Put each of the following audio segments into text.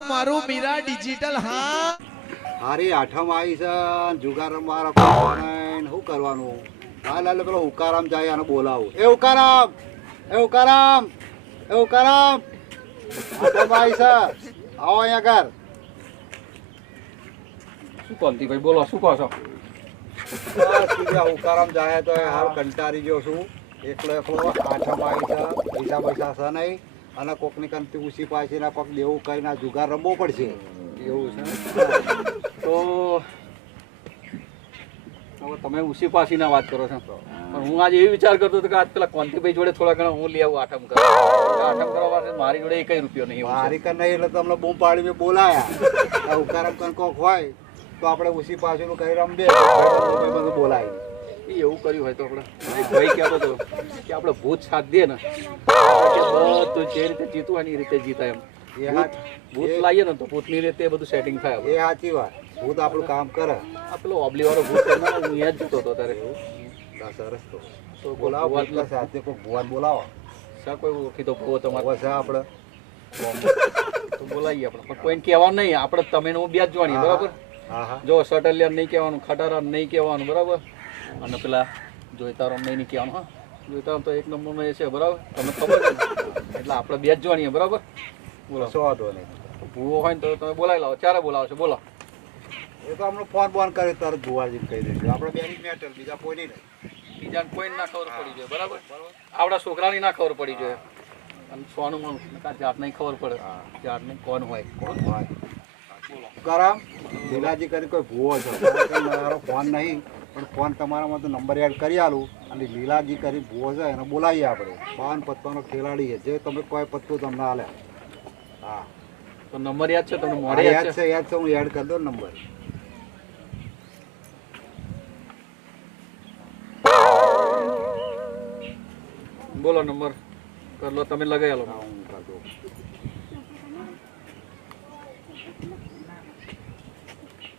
મારું મીરા ડિજિટલ હા. અરે આઠમ આવી છે જુગાર રમવા શું કરવાનું? હાલ હાલ પેલો ઉકારામ જાય અને બોલાવું. એ ઉકારામ! એ ઉકારામ! એ ઉકારામ! આઠમ આવી છે. આવો અહીંયા ઘર શું કોલતીભાઈ બોલો શું કહો છો? ઉકારામ જાય તો હાલ કંટાળી ગયો છું. એકલો એકલો આઠમ આવી છે. પૈસા પૈસા છે નહીં. અને કોકની કંતી ઉસી પાછી ના કોક દેવું કઈ ના, જુગાર રમવો પડશે. એવું છે તો તમે ઉસી પાસીના વાત કરો છો. પણ હું આજે એવી વિચાર કરતો હતો કે આજ પેલા કોંતીભાઈ જોડે થોડા ઘણા હું લઈ આવું આઠમ કરવા. આઠમ કરવા માટે મારી જોડે એકય રૂપિયો નહીં. મારી કર નહીં એટલે તમને બૂમ પાડીને બોલાયા. ઉકારમ કન કોક હોય તો આપણે ઉસી પાછળનું કઈ રમબે બધું બોલાય. એ એવું કર્યું હોય તો આપણે. ભાઈ કહેતો હતો કે આપણે ભૂત સાથ દે ને. બધું જે રીતે જીતવું એની રીતે જીતાય એમ. ભૂત લાવીએ ને તો ભૂતની રીતે બધું સેટિંગ થાય એ સાચી વાત. ભૂત આપણું કામ કરે. આ પેલો ઓબલી વાળો ભૂત અહીંયા જ જતો હતો ત્યારે. સરસ તો. તો બોલાવો સાથે કોઈ ભુવાન બોલાવો. શા કોઈ ઓળખીતો ભૂવો તમારે છે આપણે તો બોલાવીએ આપણે. પણ કોઈને કહેવાનું નહીં. આપણે તમે હું બે જ જોવાની બરાબર? જો સટલિયર નહીં કહેવાનું ખટારા નહીં કહેવાનું બરાબર? અને પેલા જોઈતારામ નહીં નહીં કહેવાનું હા. જોઈતારામ તો એક નંબરનો એ છે બરાબર? તમને ખબર છે? એટલે આપણે બે જ જોવાની બરાબર? બોલો. સો વાંધો નહીં. ભૂવો હોય ને તો તમે બોલાવી લાવો. ચારે બોલાવશો? બોલો. એ તો આપણો ફોન બોન કરી તરત ભુવાજી કહી દઈશું આપણે બેની મેટર બીજા કોઈ નહીં બીજાને કોઈ ના ખબર પડી જોઈએ બરાબર? આપણા છોકરાની ના ખબર પડી જોઈએ અને સોનું મનું જાત નહીં ખબર પડે. જાત નહીં કોણ હોય? કોણ હોય? કરામ લીલાજી કરી કોઈ ભૂવો છે મારો ફોન નહીં. પણ ફોન તમારામાં તો નંબર એડ કરી આલું અને લીલાજી કરી ભૂવો છે એને બોલાવીએ આપણે. બાવન પત્તાનો ખેલાડી છે. જે તમે કોઈ પત્તું તમને હાલે હા. તો નંબર યાદ છે? તમને મોડે યાદ છે? યાદ છે હું એડ કરી દઉં નંબર. બોલો નંબર. કર લો તમે લગાવી આલો. હું કરી દઉં.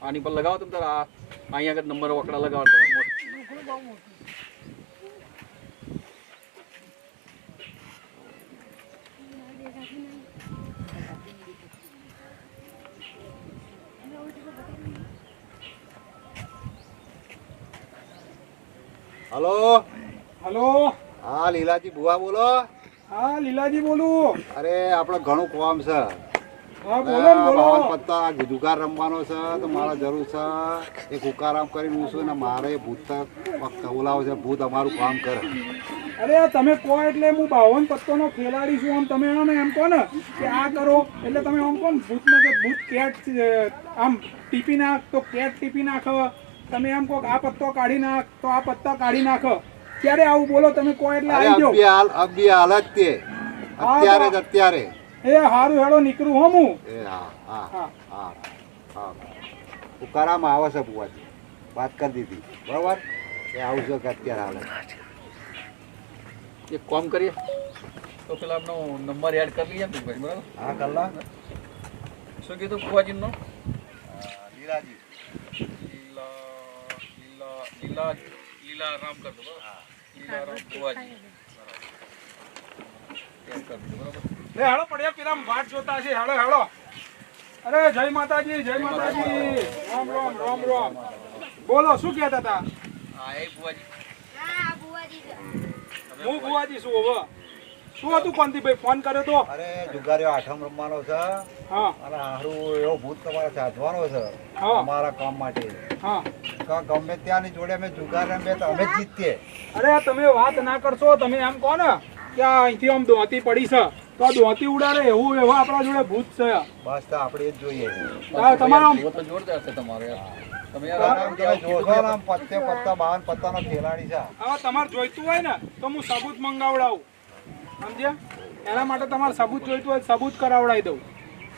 આની પર લગાવો તમે તારા અહીંયા આગળ નંબર વકડા લગાવો હલો? હલો? હા લીલાજી ભુવા બોલો. હા લીલાજી બોલું. અરે આપણે ઘણું કોમ છે. બાવન પત્તા આ જુગાર રમવાનો છે તો મારે જરૂર છે. એક હુકારામ કરીને હું છું ને મારે ભૂત બોલાવો છે ભૂત અમારું કામ કરે. અરે તમે કહો એટલે હું બાવન પત્તાનો ખેલાડી છું આમ તમે ને એમ કહો ને કે આ કરો. એટલે તમે આમ કહો ને ભૂતને કે ભૂત કેટ આમ ટીપી નાખ તો કેટ ટીપી નાખ. તમે એમ કહો કે આ પત્તો કાઢી નાખ તો આ પત્તા કાઢી નાખ. ક્યારે આવું બોલો તમે કહો એટલે આવી જાઓ. અબ્બી હાલ અભી હાલ તે અત્યારે જ અત્યારે. એ હારું હેડો નીકળું હો હું. એ હા હા હા. હા હા. હુકારામાં આવે છે ભુવાજી. વાત કરી દીધી. બરોબર? એ આવજો કે અત્યારે આવે એક કોમ કરીએ. તો પેલા આપનો નંબર એડ કરી લઈએ ને ભાઈ બરાબર? હા કરલા શું કીધું ફુવાજીનો લીલાજી. લીલા લીલા લીલા લીલા રામ કરતો બરાબર? લીલા રામ બુવાજી બરાબર. કરી દીધું બરાબર? એ હેડો પડ્યા પેલા વાટ જોતા છે હેડો હેડો અરે જય માતાજી જય માતાજી. રામ રામ રામ રામ. બોલો શું કહેતા હતા? હા એ હું ગુવાજી છું. હવે શું હતું કોંતીભાઈ ફોન કર્યો તો? અરે જુગારીઓ આઠમ રમવાનો છે. હા. અને હારું એવો ભૂત તમારે સાધવાનો છે. હા. અમારા કામ માટે. હા. કા ગમે ત્યાંની જોડે અમે જુગાર રમીએ તો અમે જીતીએ. અરે તમે વાત ના કરશો તમે એમ કહો ને કે અહીંથી આમ દોહતી પડી છે. તો આ દોતી ઉડાડે એવું એવા આપણા જોડે ભૂત છે બસ તો આપણે જ જોઈએ. હા, તમારો તો જોરદાર છે તમારે. તમારે જોઈતું હોય ને તો હું સબૂત મંગાવડાવું. સમજ્યા? એના માટે તમારે સબૂત જોઈતું હોય સબૂત કરાવડાવી દઉં.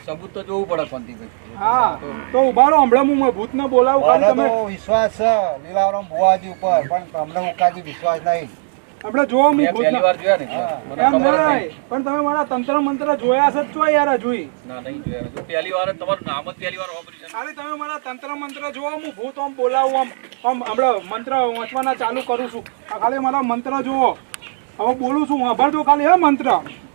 સબૂત તો જોવું પડે કોંતીભાઈ હા તો. ઊભા રહો હમણાં હું ભૂતને બોલાવું ખાલી તમે વિશ્વાસ છે લીલાવરામ બુવાજી ઉપર પણ તમને ઉકાજી વિશ્વાસ નહીં. આપણે જોવા મેં પહેલી વાર જોયા ને. એમ નહીં. પણ તમે મારા તંત્ર મંત્ર જોયા છે છો યાર જોઈ ના નહીં જોયા. પહેલી વાર તમારું નામ જ પહેલી વાર ઓપરેશન ખાલી તમે મારા તંત્ર મંત્ર જોવો હું ભૂત આમ બોલાવું આમ આમ હમણાં મંત્ર વાંચવાના ચાલુ કરું છું. ખાલી મારા મંત્ર જોવો હવે બોલું છું વાપરજો ખાલી હે મંત્ર?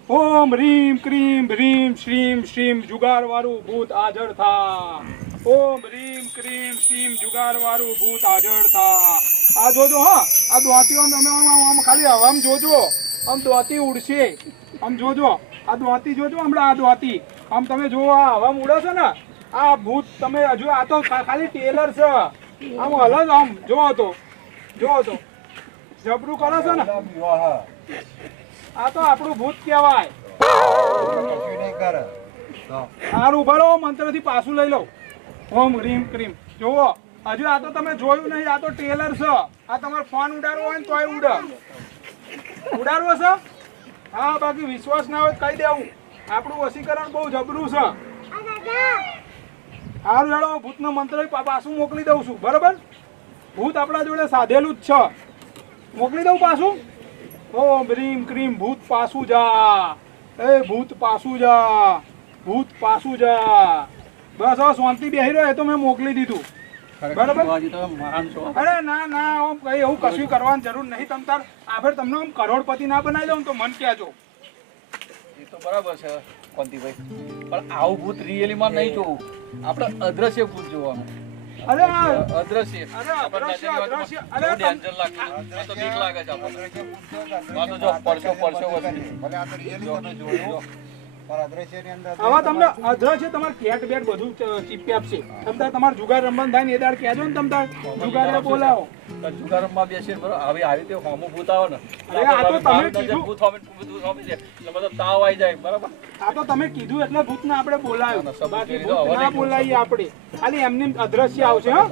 ઓમ રીમ ક્રીમ ભ્રીમ શ્રીમ શ્રીમ જુગાર વાળું ભૂત હાજર થા. ઓમ રીમ ક્રીમ સીમ જુગાર વાળું ભૂત હાજર થા. આ જોજો હા આ દોતીઓ તમે આમ ખાલી હવામાં જોજો. આમ દોતી ઉડશે. આમ જોજો આ દોતી જોજો હમણાં આ દોતી આમ તમે જુઓ આ હવામાં ઉડે છે ને આ ભૂત તમે હજુ આ તો ખાલી ટેલર છે. આમ હલજ આમ જોવો તો જોવો તો. જબરું કરો છો ને. આ તો આપણું ભૂત કહેવાય. સારું ઊભા રહો મંત્રથી પાછું લઈ લઉં. ઓમ રીમ ક્રીમ. જુઓ, હજુ આ તો તમે જોયું નહીં, આ તો ટેલર છે. આ તમારો ફોન ઉડાડવો હોય ને તોય ઉડે. ઉડાડવો છે? હા, બાકી વિશ્વાસ ના હોય કહી દેવું. આપણું વસીકરણ બહુ જબરું છે. સારું હેડો ભૂતનો મંત્ર પાછું મોકલી દઉં છું. બરાબર? ભૂત આપણા જોડે સાધેલું જ છે. મોકલી દઉં પાછું? ઓમ રીમ ક્રીમ, ભૂત પાછું જા. એ ભૂત પાછું જા. ભૂત પાછું જા. બસ હવે શાંતિ બેહી રહ્યો એ તો મેં મોકલી દીધું. બરાબર. અરે ના ના આમ કઈ એવું કશું કરવાની જરૂર નહીં. તમ તાર આપણે તમને આમ કરોડપતિ ના બનાવી દઉં તો મન કહેજો એ તો બરાબર છે કોંતીભાઈ. પણ આવું ભૂત રિયલીમાં નહીં જોવું આપણે અદ્રશ્ય ભૂત જોવાનું. અરે અદ્રશ્ય અરે અદ્રશ્ય, અદ્રશ્ય. અરે બહુ લાગે તો બીક લાગે છે આપણને. અદ્રશ્ય ભૂત છે કે આ તો જો પરસો પરસો વસ્તુ ભલે આ તો really તમે જોયું. પણ અદ્રશ્યની અંદર આવા તમને અદ્રશ્ય તમારે કેટ બેટ બધું ચીપી આપશે. તમ તમારે જુગાર રમવાનું થાય ને એ દાડ કહેજો ને તમ તાર. જુગારે બોલાવો. જુગારમાં બેસીને બરોબર. હવે આવી રીતે હોમું ભૂત ને. અરે આ તો તમે કીધું. ભૂત હોમે ભૂત હોમે છે. એટલે બધો તાવ આવી જાય બરાબર? આ તો તમે કીધું એટલે ભૂતને આપણે બોલાવ્યું. ના, બાકી ભૂત ના. આપણે. ખાલી એમની અદ્રશ્ય આવશે હો.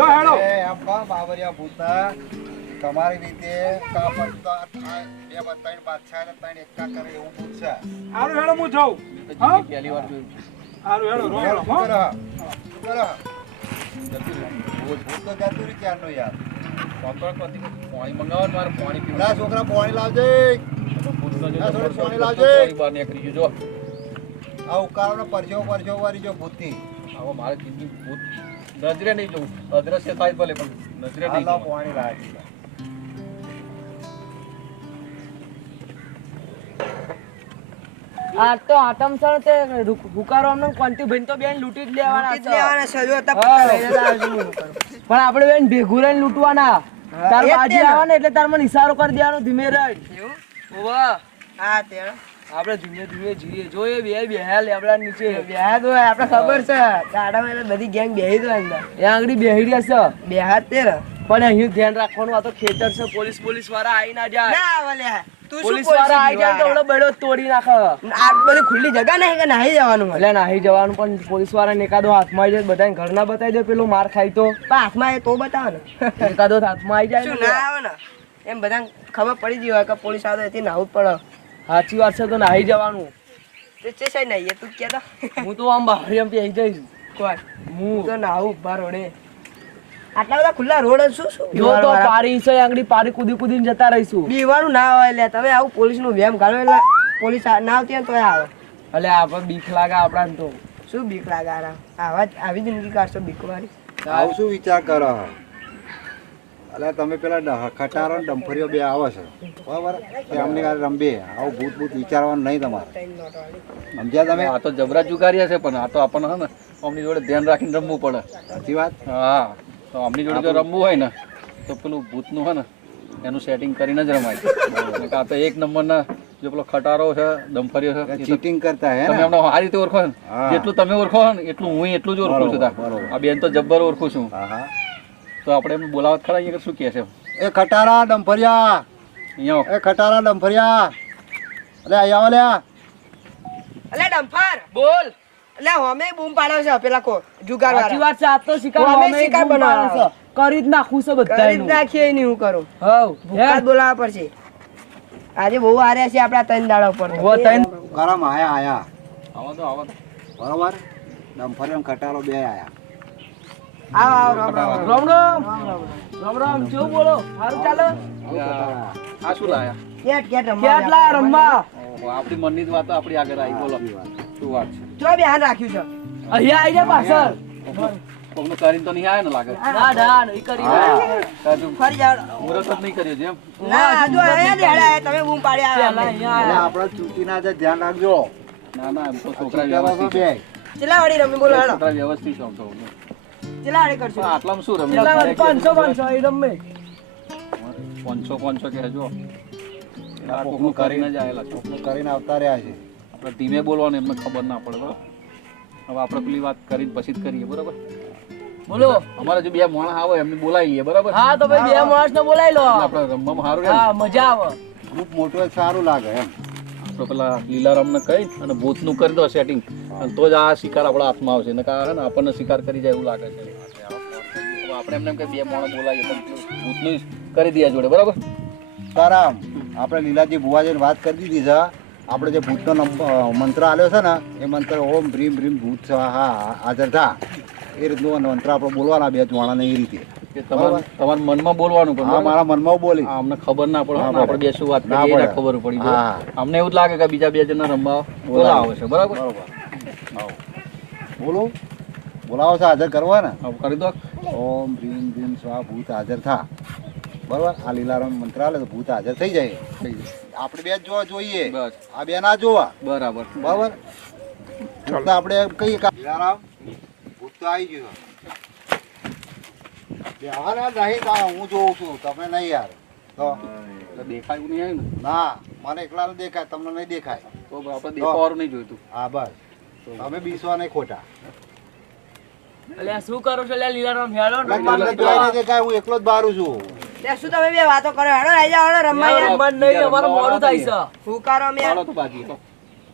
લો હેડો એ બાબરિયા ભૂતા? તમારી રીતે કાપડ તો આ બે બ- ત્રણ બાદશાહ ને ત્રણ એકતા કરે એવું પૂછે હારું હેડો હું જાઉં. હા? પહેલી વાર જોયું સારું હેડો રો રો હો. તો જતું રહ્યું ક્યારનું યાર? કોન્ટ્રાક્ટ પરથી પાણી મંગાવવાનું મારે પાણી પીવું છોકરા પાણી લાવજે. પાણી લાવજે. જો. આ ઉકાળો પરસો પરસો વાળી જો ભૂતની. આવો મારે જિંદગી ભૂત. નજરે નહીં જોઉં. અદ્રશ્ય થાય ભલે પણ નજરે નહીં પાણી લાવી આ તો આટમ સર તે હુકારો અમને કોંતી બેન તો બેન લૂંટી જ લેવાના છે લેવાના છે. જો જ. પણ આપણે બેન ભેગું રહીને લૂંટવાના તાર બાજી તે ને. આવે ને એટલે તાર મને ઇશારો કરી દેવાનો ધીમે એવું? ઓવા હા, તે. આપણે ધીમે ધીમે જઈએ જોઈએ બે બેહ્યા લેબડા નીચે બેહાત હોય, આપણે ખબર છે ગાડામાં એટલે બધી ગેંગ બેહી તો અંદર એ આગળ બેહી રહ્યા છે બેહાત તેર પણ અહીં ધ્યાન રાખવાનું આ તો ખેતર છે પોલીસ પોલીસવાળા આવી ના જાય ના આવે લ્યા. તું શું પોલીસ પોલીસવાળા આવી જાય તો ઓલો બેડો તોડી નાખે. આ બધી ખુલ્લી જગા નહીં કે નાહી જવાનું એટલે નાહી જવાનું પણ પોલીસ વાળાને એકાદો હાથમાં આવી જાય બધા ઘરના બતાવી દે પેલો માર ખાય તો. હાથમાં એ તો બતાવો ને. એકાદો હાથમાં આવી જાય ના આવે ને? એમ બધા ખબર પડી ગઈ હોય કે પોલીસ આવે એથી નાહવું પડે. સાચી વાત છે તો નાહી જવાનું. તે છે સાહેબ નાહીએ તું કહેતો હું તો આમ બહાર એમ જઈશ. કોણ હું. તો નાહું ઊભા રોડે આટલા બધા ખુલ્લા રોડ શું શું? જો તો પારી છે આંગળી પારી કૂદી કૂદીને જતા રહીશું. બીવાનું ના આવે લે તમે આવું પોલીસનું વેમ કાઢો એટલે પોલીસ ના આવતી તો આવે. એટલે આપણે બીક લાગે આપણાને તો. શું બીક લાગે આરા આવા આવી જિંદગી કાઢશો બીકવાળી આવું શું વિચાર કરો? એટલે તમે પેલા ખટારો ને ડંફરીઓ બે આવે છે. બરાબર? તે અમને કાલે રંબે આવું ભૂત ભૂત વિચારવાનું નહીં તમારે. સમજ્યા તમે? આ તો જબરા જુગારીયા છે પણ આ તો આપણને હે ને અમની જોડે ધ્યાન રાખીને રમવું પડે. સાચી વાત? હા. તો આમની જોડે જો રમવું હોય ને તો પેલું ભૂતનું હોય ને એનું સેટિંગ કરીને જ રમાય. એટલે આ તો એક નંબરના જો પેલો ખટારો છે ડમ્ફરીઓ છે ચીટિંગ કરતા હે તમે એમને આ રીતે ઓળખો ને? જેટલું તમે ઓળખો ને એટલું હું એટલું જ ઓળખું છું. આ બેન તો જબ્બર ઓળખું છું. હા હા. તો આપણે એમને બોલાવત ખરા અહીંયા કે શું કહે છે? એ ખટારા ડંફરિયા. અહીંયા એ ખટારા ડંફરિયા. અલે અહીંયા અલે લ્યા. અલે ડમ્ફર બોલ. એટલે અમે બૂમ પાડ્યો છે પેલા કો જુગાર સાચી વાત છે આ તો શિકાર અમે શિકાર બનાવ્યો છે. કરી જ નાખું છે બધા કરી જ નાખીએ નહીં હું કરું. હવ ભૂખા બોલાવા પડશે. આજે બહુ હાર્યા છે આપડા ત્રણ દાડા ઉપર. ઓ થઈને ગરમ આયા આયા. આવો તો આવો બરોબર? ડંફરિયા ને ખટારો બે આયા. આવો આવો રામ રામ રામ. રામ રામ. રામ કેવું બોલો સારું ચાલે? આ શું લાયા? કેટ કેટ રમવા કેટ કેટલા રમવા? આપણી મનની જ વાતો આપણી આગળ આવી. બોલો. શું વાત છે? જો બેહાન રાખ્યું છે. અહીંયા આવી જા પાછળ. કોકનું કરીને તો નહીં આવ્યો ને લાગે? ના ના નહીં કરી ફરી જાઓ. મુહૂર્ત જ નહીં કર્યું જેમ ના હજુ અહીંયા જ તમે બૂમ પાડી પેલા અહીંયા એટલે આયા. આપણે ચૂંટીના છે ધ્યાન રાખજો. ના ના એમ તો છોકરા વ્યવસ્થિત ચેલા રમી બોલો હેડો. છોકરા વ્યવસ્થિત છે તો. ચેલા વાળી કરશો. આટલામાં શું રમી? કેટલા વાગે? પાંચસો પાંચસો એ રમે. પાંચસો પાંચસો કે જો આ કોકનું કરીને જ કોકનું કરીને આવતા રહ્યા છે. આપણે ધીમે બોલવાનું એમને ખબર ના પડે બરાબર? હવે આપણે પેલી વાત કરીને પછી જ કરીએ બરાબર? બોલો. અમારા જે બે માણસ આવે એમને બોલાવીએ બરાબર? હા તો ભાઈ બે માણસ ને બોલાવી લો. આપણે રમવામાં સારું રહે હા મજા આવે. ગ્રુપ મોટું સારું લાગે એમ. આપણે પેલા લીલારામને કહી અને ભૂતનું કરી દો સેટિંગ અને તો જ આ શિકાર આપણા હાથમાં આવશે. ને કારણ ને આપણને શિકાર કરી જાય એવું લાગે છે. આપણે એમને કે બે માણસ બોલાવીએ પણ પેલું ભૂતનું કરી દઈએ જોડે બરાબર? તારામ આપણે લીલાજી બુવાજીને વાત કરી દીધી છે. આપણે જે ભૂતનો મંત્ર આલ્યો છે ને એ મંત્ર ઓમ ભ્રીમ ભ્રીમ ભૂત સ્વાહા હાજર થા. એ રીતનું મંત્ર આપણે બોલવાના બે જોવાના એ રીતે. તમારા મનમાં બોલવાનું પણ મારા મનમાં બોલી અમને ખબર ના પડે આપણે બે શું વાત ના કરીએ ખબર પડી જાય. અમને એવું જ લાગે કે બીજા બે જણા રમવા બોલાવે. છે બરાબર? બોલો. બોલાવો છે હાજર કરવા ને? કરી દો. ઓમ ભ્રીમ ભ્રીમ સ્વા ભૂત હાજર થા. બરોબર? આ લીલારામ મંત્રાલય ભૂત હાજર થઈ જાય. આપણે બે જોવા જોઈએ. આ બે ના જોવા. બરાબર. બરાબર? ભૂત આપણે કહીએ લીલારામ ભૂત તો આવી ગયું. બેહવાના નહીં તા હું જોઉં છું. તમે નહીં યાર. તો? દેખાય નહીં આવ્યું ના? મને એકલા દેખાય તમને નહીં દેખાય. તો આપણે દેખાવાનું નહીં જોઈતું. હા બસ. તમે બીસવા નહીં ખોટા. એટલે શું કરો છો? લે લીલારામ હેડો ને એટલે તમને જોઈ નહીં દેખાય હું એકલો જ બારું છું. તે શું તમે બે વાતો કરો? હેડો આઈ જાઓ હેડો રમવા યાર રમવા નહીં અમારે મોડું થાય છે. હુકારો અમે ચાલો તો બાજી તો.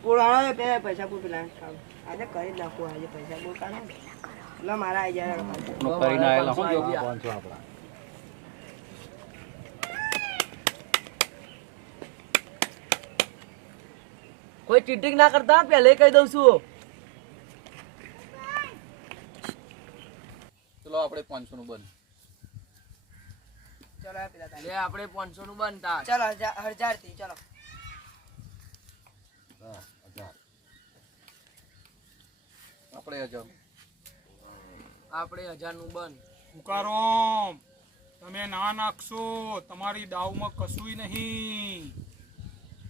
પુરાણો પે પૈસા પૂર પેલા આજે કરી નાખું આજે પૈસા પૂર કાઢો. એટલે મારા આઈ જાય હેડો પાછા. આયેલા હું જો. આ પાંચસો આપણા. કોઈ ચીટિંગ ના કરતા? પહેલે કહી દઉં છું ચલો આપણે પાંચસો નું બંધ. ચલો આ પેલા લે આપણે પાંચસો નું બનતા ચલો હજારથી ચલો. આપણે હજાર. આપણે હજાર. નું બન હુકારોમ તમે ના નાખશો. તમારી દાવમાં કશુંય નહીં.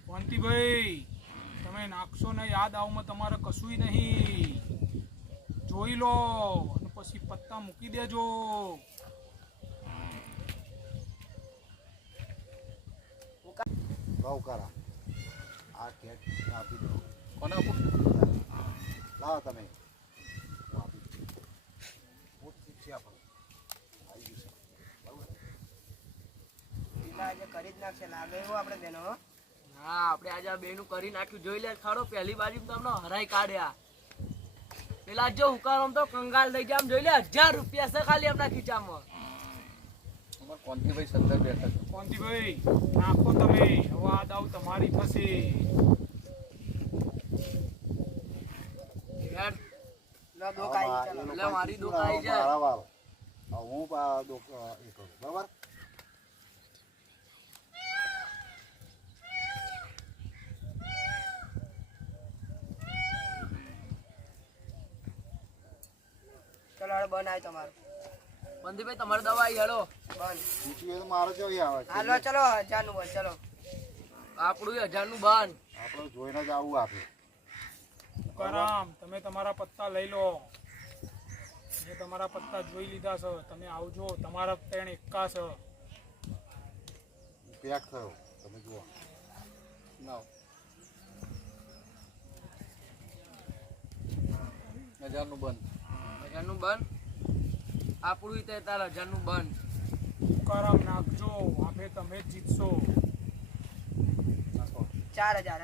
વંતીભાઈ તમે નાખશો ને આ દાવમાં તમારે કશુંય નહીં. જોઈ લો પછી પત્તા મૂકી દેજો. ભાવ કરા. આ કેટ આપી દો. કોને લાવો તમે. આપી દઉં. છે આપણું. આવી ગયું છે. આજે કરી જ નાખશે. લાગે એવું આપણે બેનો હો. આપણે આજે આ બેનું કરી નાખ્યું. જોઈ લે ખાડો પહેલી બાજુ તમને હરાઈ કાઢ્યા. પેલા જો હુકારામ તો કંગાલ થઈ ગયા આમ જોઈ લે હજાર રૂપિયા છે ખાલી એમના ખીચામાં. અમારે કોંતીભાઈ સત્તર બેઠા છે. કોંતીભાઈ નાખો તમે હવે આ દાવ તમારી થશે લોકો મારી દુકાન ના, જાય. હું બરાબર? ચલો હેડો બન આવ્યો તમારો. બંદીભાઈ તમારે દવા આવી હેડો બન બીજું તો મારો જોઈ આવે? હાલો ચલો હજારનું બન ચલો. આપણું હજારનું બન. આપણે જોઈને જ આવું આપે. કરામ તમે તમારા પત્તા લઈ લો. મેં તમારા પત્તા જોઈ લીધા છે. તમે આવજો. તમારા ત્રણ એકા છે. પેક થયો. તમે જુઓ. લાવો હજારનું બંધ. હજાર બંધ? બન આપણું તે તાર હજારનું બંધ. બન કરામ નાખજો આપે તમે જીતશો. ચાર હજાર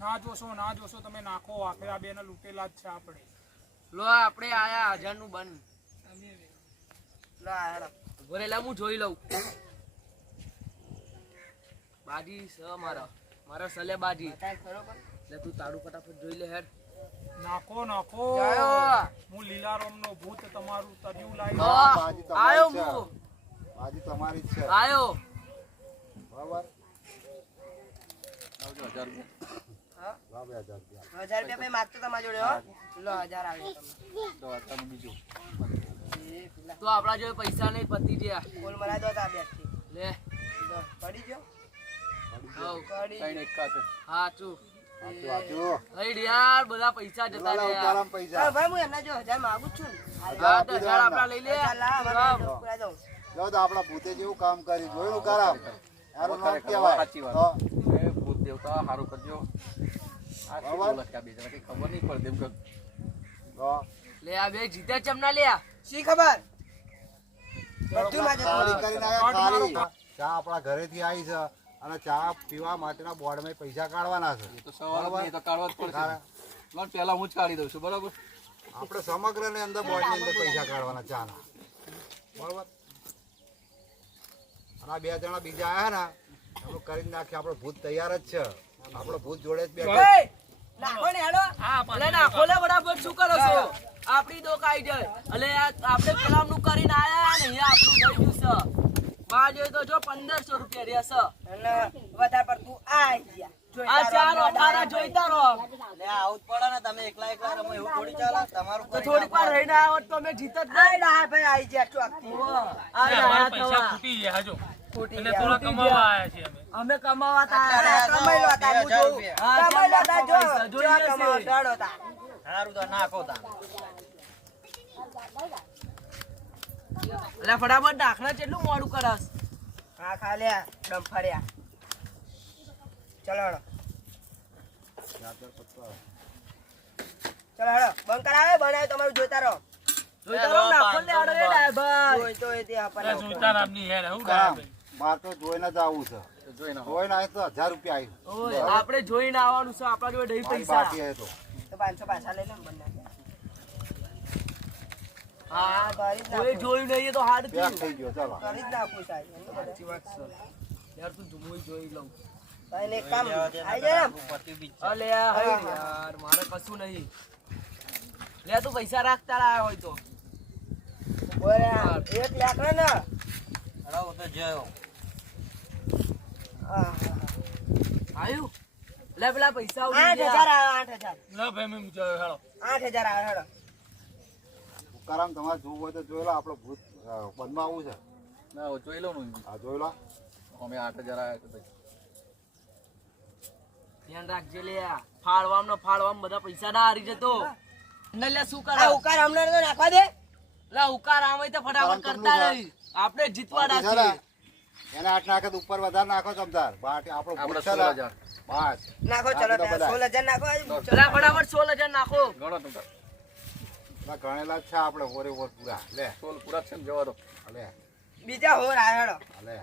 ના જોશો ના જોશો તમે નાખો. આપે આ બેને લૂંટેલા જ છે આપણે. લો આપણે આયા હજારનું બંધ. બન લો આ ભરેલા હું જોઈ લઉં. બાજી સ મારા. મારા સલે બાજી. એટલે તું તારું ફટાફટ જોઈ લે હેડ. નાખો નાખો. હું હું લીલારામ નો ભૂત તમારું તર્યું લાવી હા, આયો તમારી હું. બાજી તમારી છે. આયો. બરાબર? હજાર રૂપિયા. હા? હજાર રૂપિયા. માગતો તમારા જોડે હો. લો હજાર આવે તમે બીજું. તો આપણા જોડે પૈસા નહીં પતી ગયા. કોલ મરાઈ દો તા બે લે. પડી ગયો? પડી સાચું હઈ યાર બધા પૈસા જતા રહ્યા. પૈસા. ભાઈ હું એમના જો હજાર માગું છું ને. હા તો હજાર આપણા લઈ લે. હજાર લાવ રામ. અમારે પૂરા દઉં જો તો ભૂતે જેવું કામ કરી જોયું કારામ એનું નામ કહેવાય. સાચી વાત. ભૂત દેવતા સારું કરજો. આ શું બરાબર. બોલે છે આ બે જણા? કંઈ ખબર નહીં પડતી એમ લે આ બે જીત્યા ચમના લે શી ખબર? બધું માં ખાલી કરીને આવ્યા, ખાલી. ચા આપણા ઘરેથી આવી છે અને ચા પીવા માટેના બોર્ડમાં પૈસા કાઢવાના છે. એ તો સવાલ નહીં, એ તો કાઢવા જ પડશે. તારા- પહેલા હું જ કાઢી દઉં છું બરાબર? આપણે સમગ્ર ને અંદર બોર્ડની અંદર પૈસા કાઢવાના ચાના. બરોબર? અને આ બે જણા બીજા આયા ને આપણું કરી નાખીએ આપણો ભૂત તૈયાર જ છે. આપણો ભૂત જોડે જ બેઠો. ઓય! નાખો ને હેડો. અલે નાખો લે બરાબર શું કરો છો? આપણી દોક આઈ જાય અલે આ આપણે કરીને આયા ને અહીંયા આપણું થઈ ગયું છે. માં જોઈ તો જો પંદરસો રૂપિયા રહેશે. અને વધારે પડતું આ ગયા છે આ ચાર ઓફારા જોઈતા રહો. થોડીક વાર રહીને આવો તો અમે જીત જ આ નહીં. લા ભાઈ આઈ ગયા રહ્યા થોડા અમે. કમાવા લો તા હું જોઉં. હા, કમાઈ લો તા જો પૈસા જો જોઈએ છે. કમાવો ટાળો તા અલે ફટાફટ દાખલા કેટલું મોડું કરસ. હા ખાલ્યા ડંફર્યા ચલો હેડો. ચલો હેડો બંધ કરાવે બનાવે તમારું જોતા રહો. જોઈતા રહો નાખો લે આડો રે ડાયભાઈ જોઈ તો એ તે મારે જોઈને જ આવવું છે. જોઈને આવે. તો હજાર રૂપિયા આવી ઓય આપણે જોઈને આવવાનું છે આપણા જોડે પૈસા. બાકી આવે તો. તો પાંચસો પાછા લઈ લે ને બંને. હા કોઈ જોયું નહીં તો હાર થઈ ગયો ચાલો. કરી જ નાખું સાહેબ. એમ તો બધા. સાચી વાત છે. યાર તું જુમોય જોઈ લઉં. તો કામ આઈ જાય અલે યાર મારે કશું નહીં. લે તું પૈસા રાખતા લાયા હોય તો. એક ને. હા. આયુ? લે પેલા પૈસા આઠ હજાર આવ્યો આઠ હજાર. આઠ હજાર આવ્યો હેડો. કારામ તમારે જોવું હોય તો જોઈ લો આપણો ભૂત વનમાં આવવું છે. ના જોઈ લઉં ને હા. જોઈ લો. અમે આઠ હજાર આવ્યા છે ધ્યાન રાખજે લે ફાળવામ ને ફાળવામ બધા પૈસા ના હારી જતો. ને લે શું કરે? ઉકાર અમને નાખવા દે. લા ઉકાર આવે તો ફટાફટ કરતા નહીં આપણે જીતવા રાખીએ. એને આઠ નાખે ઉપર વધારે નાખો તમતાર બાટ આપણો આપણે ભૂત સોળ હજાર. બસ નાખો ચલો નાખી દો ત્યાં બધા. સોળ હજાર નાખો. ચલા ફટાફટ સોળ હજાર નાખો. ગણો તમે. આ ગણેલા છે આપણે હોરે હોર પૂરા લે સોલ પૂરા છે ને જવા દો લે બીજા હોર આયડો લે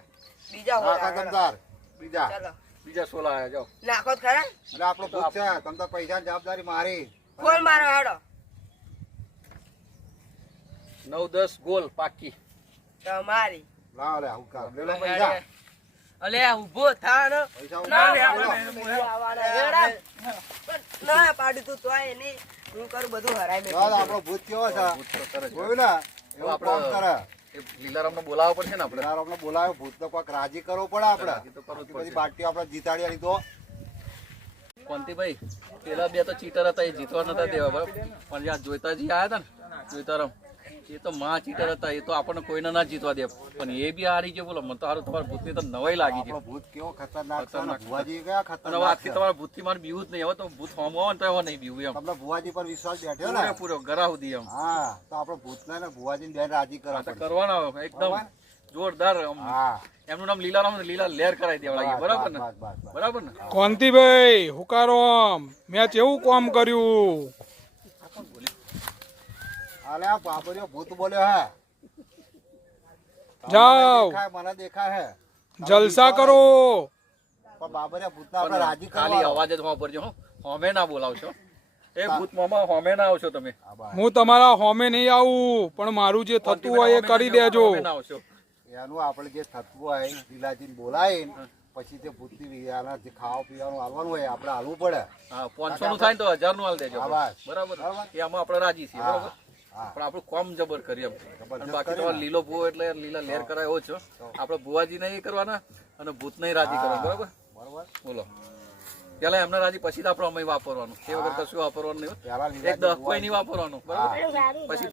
બીજા હોર આવે બીજા ચલો બીજા સોલ આયા જાઓ નાખો ખરા એટલે આપણો ભૂત છે તમતાર પૈસા જવાબદારી મારી ફોન મારો હેડો નવ દસ ગોલ પાકી તમારી લાવ લે હું કામ લેલો પૈસા અલે ઊભો થા ને પૈસા ના, ઉધાર ના, પાડું તું તોય નહીં હું કરું બધું હરાઈ બેઠું આપણો ભૂત કેવો છે? ભૂત તો કરે છે. જોયું ને એવું આપણો કરે. એ લીલારામને બોલાવવો પડશે ને આપણે? બરાબર આપણે બોલાવ્યો ભૂત તો કોઈક રાજી કરવો પડે આપણે. બધી. આપણે જીતાડી તો કોંતીભાઈ પેલા બે તો ચીટર હતા એ જીતવા નતા દેવા બરાબર? પણ જ્યાં જોઈતાજી આવ્યા હતા ને જોઈતારામ એ તો માં ચીટર હતા એ તો આપણને કોઈને ના જીતવા દે. પણ એ બી હારી ગયો બોલો મને તો હારું તમારા ભૂતની તો નવાઈ લાગી છે. ભૂત કેવો ખતરનાક છે ખતરનાક. તમારા ભૂતથી મારે બીવું જ નહીં હવે તો ભૂત હોમ આવે ને તો એવો નહીં બીવું એમ. તમને ભુવાજી પર વિશ્વાસ બેઠ્યો ને? પૂરો ગરા સુધી એમ. હા તો આપણે ભૂતને ને ભુવાજી બેન રાજી કરવા તો કરવાના એકદમ જોરદાર આમ. હા. એમનું નામ લીલારામ લીલા લેર કરાવી દેવડાવીએ બરાબર ને. બરાબર ને? કોંતીભાઈ હુકારો મેં એવું કોમ કર્યું. અલે આ ભૂત બોલ્યો હે. જાઓ. મને દેખાય હે. જલસા કરો. પણ બાબરિયા ભૂતને આપણે રાજી ખાલી અવાજ જ વાપરજો હોમે ના બોલાવશો. એ ભૂત મામા હોમે ના આવશો તમે. હું તમારા હોમે નહીં આવું પણ મારું જે થતું હોય એ કરી દેજો. આવશો. એનું આપણે જે થતું હોય લીલાજીને પછી તે ભૂતની વિયાના જે ખાવા પીવાનું હાલવાનું હોય આપણે હાલવું પડે. હા પાંચસો નું થાય તો હજારનું હાલ દેજો. બરાબર. બરાબર. એ આમાં આપણે રાજી છીએ બરાબર. પણ આપણું કોમ જબર કરીએ એમ. બાકી લીલો ભૂવો એટલે લીલા લેર કરાય એવો છો આપણે ભુવાજી નહીં કરવાના અને ભૂત નહીં રાજી કરવા બરાબર? બરોબર. બોલો. પેલા એમને રાજી પછી જ આપણે અમે વાપરવાનું. એ વગર કશું વાપરવાનું નહીં. એક દસ કોઈ નહીં વાપરવાનું. બરાબર? પછી